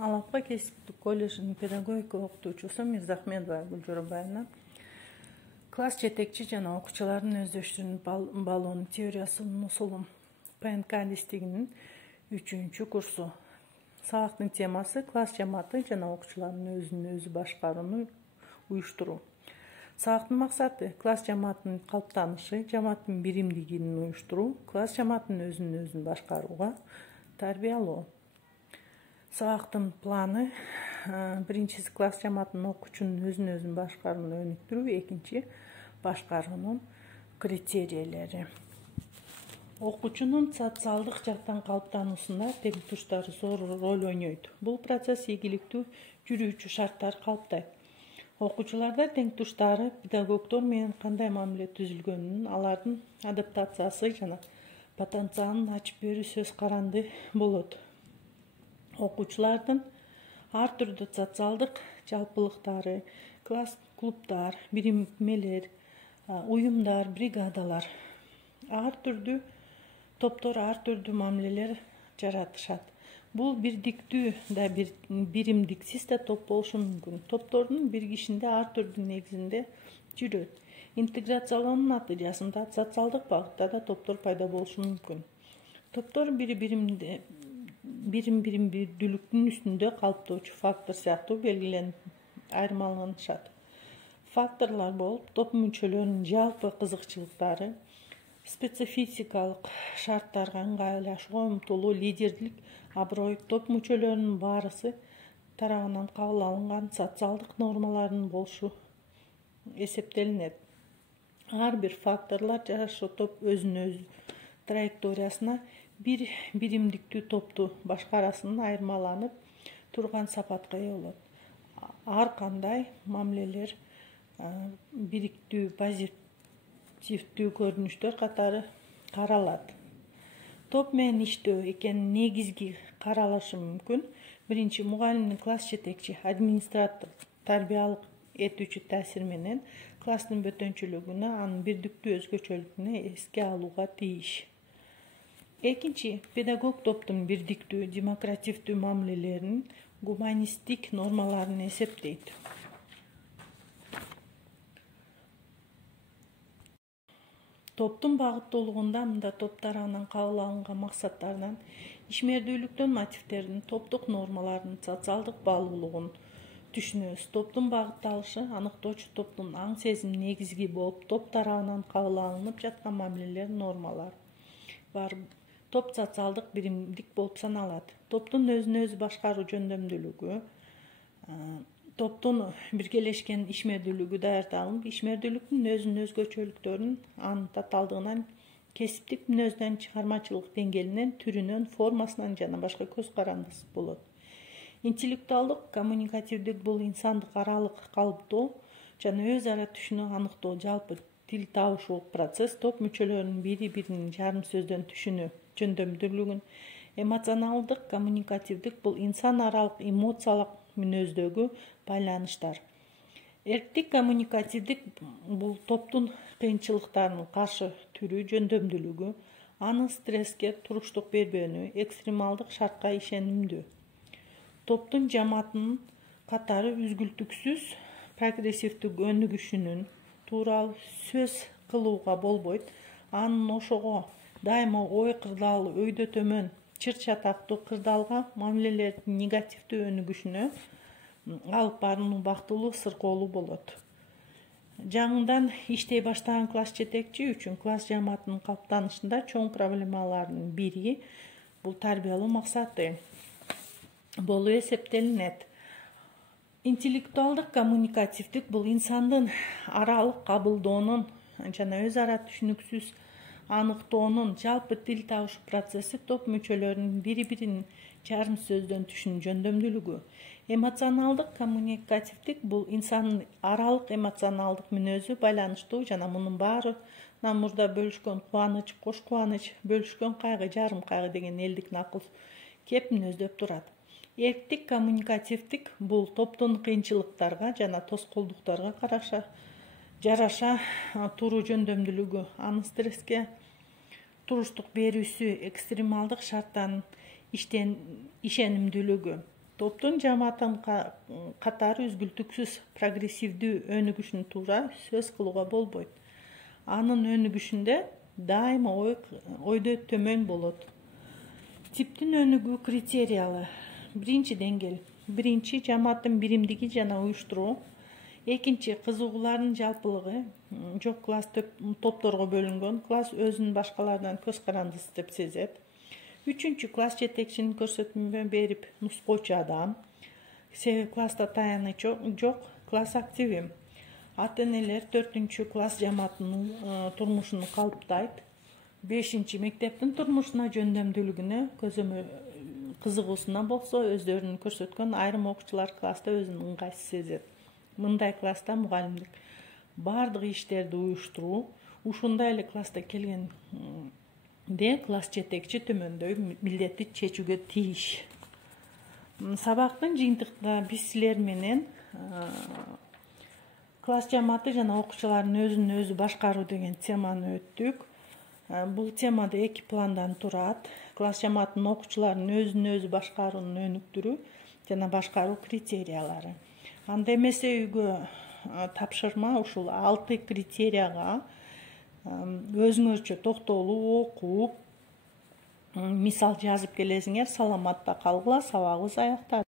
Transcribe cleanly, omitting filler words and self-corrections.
Алапка кесиптик колледжинин педагогика окутуучусу Мирзахмедова Гүлжорбаевна класс жетекчи жана окуучулардын өздөштүрүүнүн балоонун теориясынын усулу ПНК адистигинин 3-курсу. Сабактын темасы класс жамааты жана окуучулардын өзүн өзү башкарууну уюштуруу. Сабактын максаты класс жамаатынын калыптанышы, жамааттын биримдигин уюштуруу, класс жамаатынын өзүн башкарууга тарбиялоо. Сабактын планы биринчиси класс жамаатынын окуучунун өзүн башкарууну өнүктүрүү, экинчи башкаруунун критерийлери. Окуучунун социалдык жактан калыптануусунда тең туштар зор роль ойнойт. Бул процесс ийгиликтүү жүрүүчү шарттар калыптайт. Окуучуларда тең туштары педагогдор менен кандай мамиле түзүлгөнүнүн, алардын адаптациясы жана потенциалын ачып берүү сөз каранды болот. Окуучулардын ар түрдүү социалдык жалпылыктары, класс клубдар, бириммелер, уюмдар, бригадалар, ар түрдүү топтор ар түрдүү мамилелер жаратышат. Бул бирдиктүү да биримдиксиз да топ болушу мүмкүн. Топтордун биригишинде ар түрдүү негизинде жүрөт. Интеграциялоонун натыйжасында социалдык багытта да топтор пайда болушу мүмкүн. Топтор бирим-бирдүүлүктүн үстүндө калыптоочу фактор сыяктуу белгиленип айырмаланышат. Факторлор болуп, топ мүчөлөрүнүн жалпы кызыкчылыктары, спецификалык шарттарга ыңгайлашууга умтулуу, лидердик аброй, топ мүчөлөрүнүн баарысы тарабынан кабыл алынган социалдык нормалардын болушу эсептелинет. Ар бир факторлор жараша топ өзүнүн траекториясына бир биримдиктүү топту башкарасынан айырмаланып турган сапатка ээ болот. Ар кандай мамилелер бириктүү, позитивдүү көрүнүштөр катары каралат. Топ менен иштөө экенин негизги каралышы мүмкүн. Биринчи, мугалимдин класс жетекчи, администратор, тарбиялык этүүчү таасир менен класстын бөтөнчүлүгүнө, анын бирдиктүү өзгөчөлүгүнө эске алууга тийиш. Экинчи, педагог топтун бирдиктүү, демокративдүү мамилелерин, гуманисттик нормаларын эсептейт. Топтун багыттуулугунда мында топ тарабынан кабыл алынган максаттардан, ишмердүүлүктөн мотивдердин, топтук нормалардын социалдык баалуулугун түшүнөбүз. Топтун багытталышы аныктоочу топтун аң сезим негизги болуп, топ тарабынан кабыл алынып жаткан мамилелер, нормалар бар. Топ социалдык биримдик болуп саналат. Топтун өзүн өзү башкаруу жөндөмдүүлүгү, топтун биргелешкен ишмердүүлүгү даярдалып, ишмердүүлүктүн өзүнүн өзгөчөлүктөрүн, анын татаалдыгынан, кесиптик мүнөздөн, чыгармачылык деңгээлинен, түрүнөн, формасынан жана башка көз карандысы болот. Интеллектуалдык коммуникативдик бул инсандык аралык калыптоо жана өз ара түшүнүү аныктоо, жалпы тил табышуулук процесс, топ мүчөлөрүнүн бири-бирин жарым сөздөн түшүнүү жөндөмдүүлүгүн. Эмоционалдык коммуникативдик бул инсан аралык эмоциялык мүнөздөгү байланыштар. Эрктик коммуникативдик бул топтун кыйынчылыктарына каршы туруу жөндөмдүүлүгү, анын стресске туруштук бербөөнү, экстремалдык шартка ишенимдүү. Топтун жамаатынын катары үзгүлтүксүз прогрессивдүү өнүгүшүнүн тууралуу сөз кылууга болбойт. Анын ошого дайыма ой кырдаалы, өйдө төмөн, чыр-чатактуу кырдаалга мамилелердин негативдүү өнүгүшүнө алып барууну бактылуу, сыркоолуу болот. Жаңыдан иштей баштаган класс жетекчи үчүн класс жамаатынын калыптанышында чоң проблемалардын бири бул тарбиялоо максаты болуп эсептелинет. Интеллектуалдык коммуникативдик бул инсандын аралык кабылдоонун жана өз ара түшүнүксүз аныктоонун, жалпы тил табышуу процесси, топ мүчөлөрүнүн бири-бирин жарым сөздөн түшүнүү жөндөмдүүлүгү. Эмоционалдык коммуникативдик бул инсандын аралык эмоционалдык мүнөзү байланыштуу жана мунун баарынан мурда бөлүшкөн кубаныч, кош кубаныч, бөлүшкөн кайгы, жарым кайгы деген элдик накыл кеп мүнөздөп турат. Эрктик коммуникативдик бул топтун кыйынчылыктарга жана тоскоолдуктарга жараша туруу жөндөмдүүлүгү, анын стресске туруштук берүүсү, экстремалдык шарттан ишенимдүүлүгү. Топтун жамааттын катары үзгүлтүксүз прогрессивдүү өнүгүшүн туура сөз кылууга болбойт. Анын өнүгүшүндө дайыма ойдо төмөн болот. Типтин өнүгүү критериялы. Биринчи деңгээл. Биринчи жамааттын биримдиги жана уюштуруу. Экинчи кызыгуулардын жалпылыгы. Жок, класс топторго бөлүнгөн. Класс өзүн башкалардан көз карандысыз деп сезет. Үчүнчү, класс жетекчинин көрсөтмө берип нускоочу адам. Себеби класста таяныч жок, класс активи. Ата-энелер. Төртүнчү, класс жамааттын турмушун калыптайт. Бешинчи, мектептин турмушуна жөндөмдүүлүгүнө, кызыгуусуна болсо өздөрүнүн көрсөткөн айрым окуучулар класста өзүн ыңгайсыз сезет. Мындай класста мугалимдик баардык иштерди уюштуруу, ушундай эле класста келгенде класс жетекчи төмөндөй милдетти чечүүгө тийиш. Сабактын жыйынтыгында биз силер менен класс жамааты жана окуучулардын өзүн өзү башкаруу деген теманы өттүк. Бул темада эки пландан турат. Класс жамаатынын окуучулардын өзүн өзү башкаруунун өнүктүрүү жана башкаруу критериялары. Анда эмесе үйгө тапшырма ушул 6 критерияга өзүңөрчө токтолуу окуп, мисал жазып келесиңер. Саламатта калгыла, сабагыбыз аякталды.